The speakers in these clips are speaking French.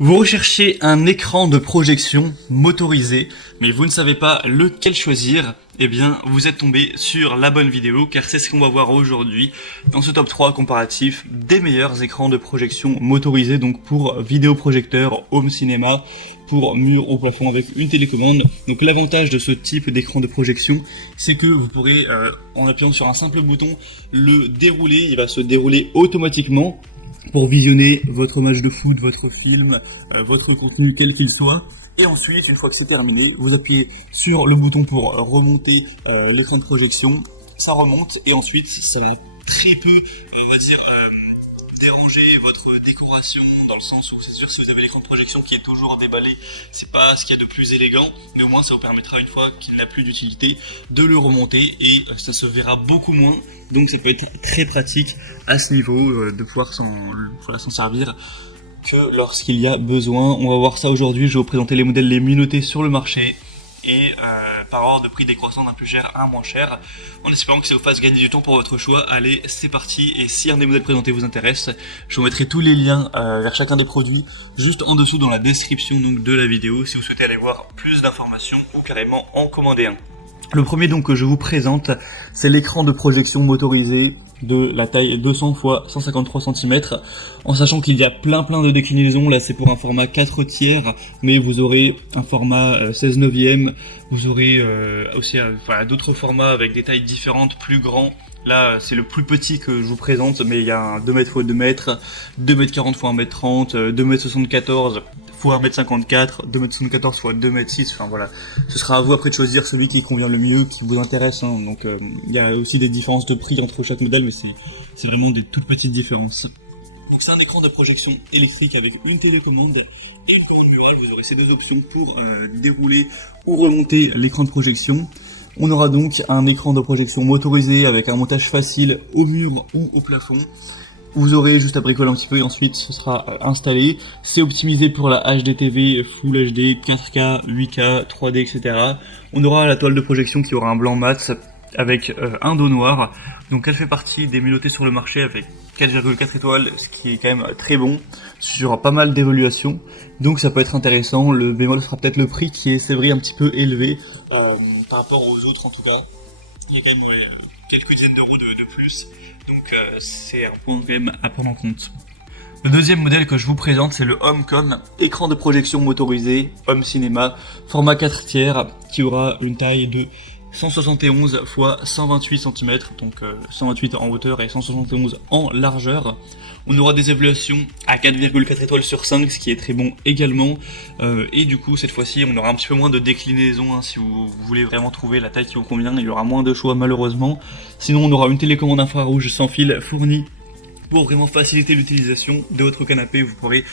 Vous recherchez un écran de projection motorisé, mais vous ne savez pas lequel choisir. Eh bien, vous êtes tombé sur la bonne vidéo, car c'est ce qu'on va voir aujourd'hui dans ce top 3 comparatif des meilleurs écrans de projection motorisés, donc pour vidéoprojecteur, home cinéma, pour mur au plafond avec une télécommande. Donc l'avantage de ce type d'écran de projection, c'est que vous pourrez, en appuyant sur un simple bouton, le dérouler. Il va se dérouler automatiquement pour visionner votre match de foot, votre film, votre contenu quel qu'il soit. Et ensuite, une fois que c'est terminé, vous appuyez sur le bouton pour remonter l'écran de projection, ça remonte et ensuite ça va très peu, on va dire, déranger votre décoration, dans le sens où c'est sûr, si vous avez l'écran de projection qui est toujours déballé, c'est pas ce qu'il y a de plus élégant, mais au moins ça vous permettra, une fois qu'il n'a plus d'utilité, de le remonter et ça se verra beaucoup moins. Donc ça peut être très pratique à ce niveau de pouvoir s'en servir que lorsqu'il y a besoin. On va voir ça aujourd'hui. Je vais vous présenter les modèles les mieux notés sur le marché et par ordre de prix décroissant d'un plus cher à un moins cher, en espérant que ça vous fasse gagner du temps pour votre choix. Allez, c'est parti. Et si un des modèles présentés vous intéresse, je vous mettrai tous les liens vers chacun des produits juste en dessous dans la description donc, de la vidéo, si vous souhaitez aller voir plus d'informations ou carrément en commander un. Le premier donc que je vous présente, c'est l'écran de projection motorisé de la taille 200 x 153 cm, en sachant qu'il y a plein de déclinaisons. Là c'est pour un format 4 tiers, mais vous aurez un format 16 neuvième, vous aurez aussi d'autres formats avec des tailles différentes, plus grands. Là c'est le plus petit que je vous présente, mais il y a un 2 m x 2 m, 2 m 40 x 1 m 30, 2 m 74 x 1 m 54, 2 m 74 x 2 m 6, enfin voilà. Ce sera à vous après de choisir celui qui convient le mieux, qui vous intéresse, hein. Donc il y a aussi des différences de prix entre chaque modèle, mais c'est vraiment des toutes petites différences. Donc c'est un écran de projection électrique avec une télécommande et une commande murale. Vous aurez ces deux options pour dérouler ou remonter l'écran de projection. On aura donc un écran de projection motorisé avec un montage facile au mur ou au plafond. Vous aurez juste à bricoler un petit peu et ensuite ce sera installé. C'est optimisé pour la HDTV, Full HD, 4K, 8K, 3D, etc. On aura la toile de projection qui aura un blanc mat avec un dos noir. Donc elle fait partie des mieux notées sur le marché avec 4,4 étoiles, ce qui est quand même très bon sur pas mal d'évaluations. Donc ça peut être intéressant. Le bémol sera peut-être le prix qui est, c'est vrai, un petit peu élevé par rapport aux autres en tout cas. Il y a quand même quelques dizaines d'euros de plus. Donc c'est un point quand même à prendre en compte. Le deuxième modèle que je vous présente, c'est le HomeCom, écran de projection motorisé, home cinéma, format 4 tiers, qui aura une taille de 171 x 128 cm, donc 128 en hauteur et 171 en largeur. On aura des évaluations à 4,4 étoiles sur 5, ce qui est très bon également. Et du coup, cette fois-ci, on aura un petit peu moins de déclinaison, hein, si vous voulez vraiment trouver la taille qui vous convient. Il y aura moins de choix malheureusement. Sinon, on aura une télécommande infrarouge sans fil fournie pour vraiment faciliter l'utilisation de votre canapé. Vous pourrez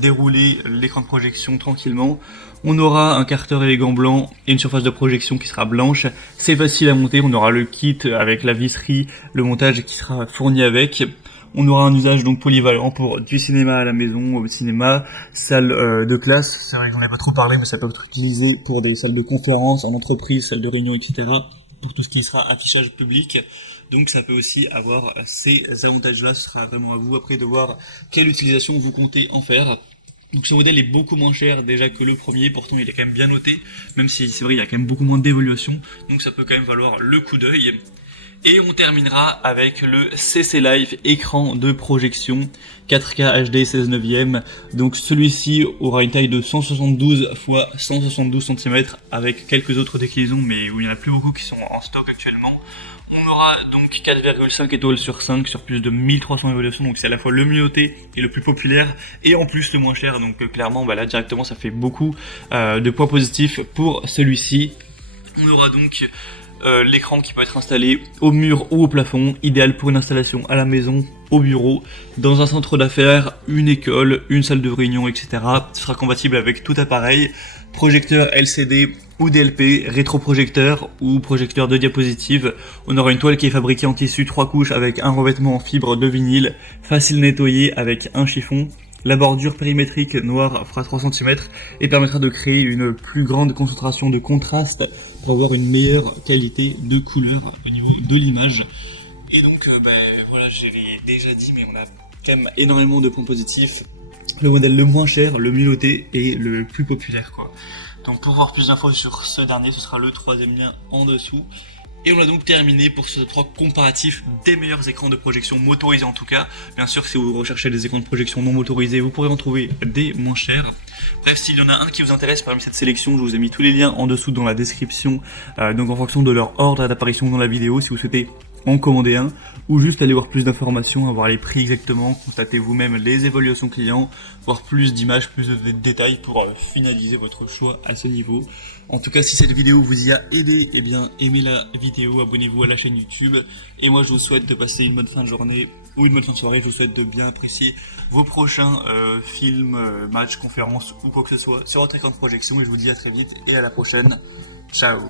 dérouler l'écran de projection tranquillement. On aura un carter élégant blanc et une surface de projection qui sera blanche. C'est facile à monter. On aura le kit avec la visserie, le montage qui sera fourni avec. On aura un usage donc polyvalent pour du cinéma à la maison, au cinéma, salle de classe. C'est vrai que j'en ai pas trop parlé, mais ça peut être utilisé pour des salles de conférence, en entreprise, salles de réunion, etc. Pour tout ce qui sera affichage public. Donc ça peut aussi avoir ces avantages-là. Ce sera vraiment à vous après de voir quelle utilisation vous comptez en faire. Donc ce modèle est beaucoup moins cher déjà que le premier, pourtant il est quand même bien noté, même si c'est vrai il y a quand même beaucoup moins d'évolution, donc ça peut quand même valoir le coup d'œil. Et on terminera avec le CC Live, écran de projection 4K HD 16 neuvième. Donc celui-ci aura une taille de 172 x 172 cm avec quelques autres déclinaisons, mais où il n'y en a plus beaucoup qui sont en stock actuellement. On aura donc 4,5 étoiles sur 5 sur plus de 1300 évaluations, donc c'est à la fois le mieux noté et le plus populaire, et en plus le moins cher, donc clairement là directement ça fait beaucoup de points positifs pour celui-ci. On aura donc l'écran qui peut être installé au mur ou au plafond, idéal pour une installation à la maison, au bureau, dans un centre d'affaires, une école, une salle de réunion, etc. Ce sera compatible avec tout appareil, projecteur LCD ou DLP, rétroprojecteur ou projecteur de diapositive. On aura une toile qui est fabriquée en tissu 3 couches avec un revêtement en fibre de vinyle, facile à nettoyer avec un chiffon. La bordure périmétrique noire fera 3 cm et permettra de créer une plus grande concentration de contraste pour avoir une meilleure qualité de couleur au niveau de l'image. Et donc voilà, je l'ai déjà dit, mais on a quand même énormément de points positifs. le modèle le moins cher, le mieux noté et le plus populaire, quoi. Donc pour voir plus d'infos sur ce dernier, ce sera le troisième lien en dessous. Et on a donc terminé pour ce top 3 comparatif des meilleurs écrans de projection motorisés en tout cas. Bien sûr, si vous recherchez des écrans de projection non motorisés, vous pourrez en trouver des moins chers. Bref, s'il y en a un qui vous intéresse parmi cette sélection, je vous ai mis tous les liens en dessous dans la description. Donc en fonction de leur ordre d'apparition dans la vidéo, si vous souhaitez en commander un, ou juste aller voir plus d'informations, avoir les prix exactement, constatez vous-même les évaluations clients, voir plus d'images, plus de détails pour finaliser votre choix à ce niveau. En tout cas, si cette vidéo vous y a aidé, eh bien aimez la vidéo, abonnez-vous à la chaîne YouTube, et moi je vous souhaite de passer une bonne fin de journée, ou une bonne fin de soirée, je vous souhaite de bien apprécier vos prochains films, matchs, conférences, ou quoi que ce soit sur votre écran de projection, et je vous dis à très vite, et à la prochaine, ciao.